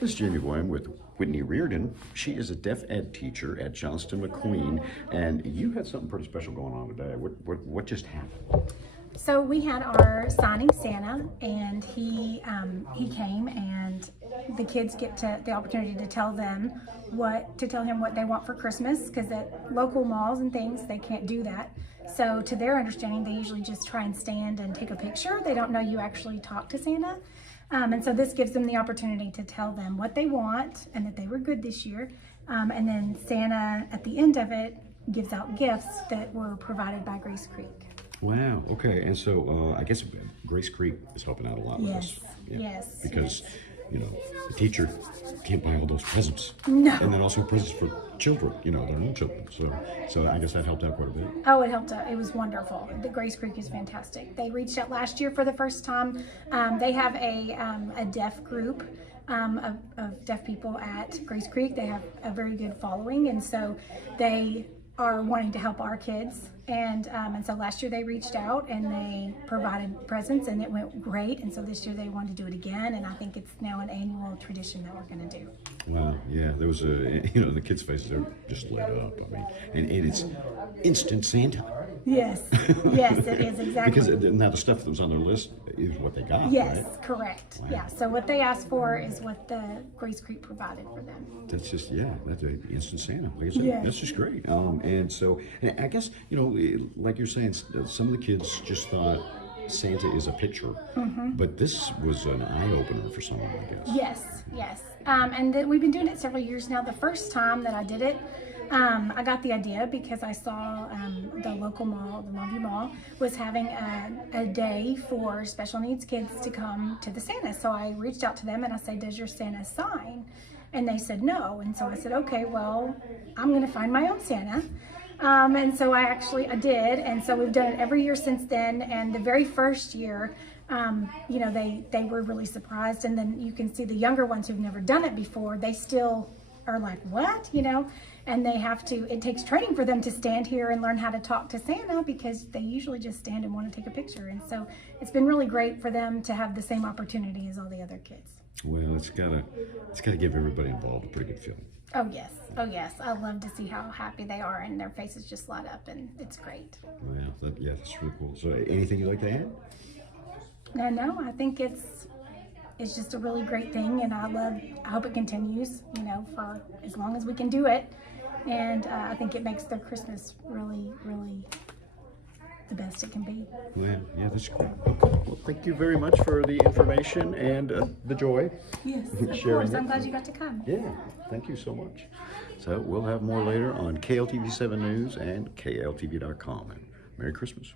This is Jamie Boyum with Whitney Reardon. She is a deaf ed teacher at Johnston McQueen, and you had something pretty special going on today. What just happened? So we had our signing Santa, and he came, and the kids get the opportunity to tell him what they want for Christmas, because at local malls and things they can't do that. So to their understanding, they usually just try and stand and take a picture. They don't know you actually talk to Santa. And so this gives them the opportunity to tell them what they want and that they were good this year. And then Santa, at the end of it, gives out gifts that were provided by Grace Creek. Wow, okay. And so I guess Grace Creek is helping out a lot with this. Yes. Because, you know, the teacher can't buy all those presents. No. And then also presents for children, you know, their own children. So I guess that helped out quite a bit. Oh, it helped out. It was wonderful. The Grace Creek is fantastic. They reached out last year for the first time. They have a deaf group of deaf people at Grace Creek. They have a very good following, and so they are wanting to help our kids. And so last year they reached out and they provided presents, and it went great. And so this year they wanted to do it again, and I think it's now an annual tradition that we're going to do. Wow, yeah, there was the kids' faces are just lit up. I mean, and it's instant Santa. Yes, yes, it is, exactly. Because now the stuff that was on their list is what they got, yes, right? Correct. Wow. Yeah, so what they asked for is what the Grace Creek provided for them. That's just, that's an instant Santa. Like I said, Yes. that's just great. And so, and I guess, like you're saying, some of the kids just thought Santa is a picture, but this was an eye-opener for someone, I guess. Yes. And we've been doing it several years now. The first time that I did it, I got the idea because I saw the local mall, the Longview Mall, was having a day for special needs kids to come to the Santa. So I reached out to them and I said, "Does your Santa sign?" And they said no. And so I said, "Okay, well, I'm going to find my own Santa." And so I did. And so we've done it every year since then. And the very first year, they were really surprised. And then you can see the younger ones who've never done it before, they still are like, "What?" And it takes training for them to stand here and learn how to talk to Santa, because they usually just stand and want to take a picture. And so it's been really great for them to have the same opportunity as all the other kids. Well, it's gotta give everybody involved a pretty good feeling. Oh yes. I love to see how happy they are, and their faces just light up, and it's great. Well, that's really cool. So anything you'd like to add? No, I think it's just a really great thing, and I hope it continues, for as long as we can do it. And I think it makes their Christmas really, really the best it can be. Well, yeah, that's great. Okay. Well, thank you very much for the information and the joy. Yes, of sharing course. it. I'm glad you got to come. Yeah, thank you so much. So we'll have more later on KLTV 7 News and KLTV.com. And Merry Christmas.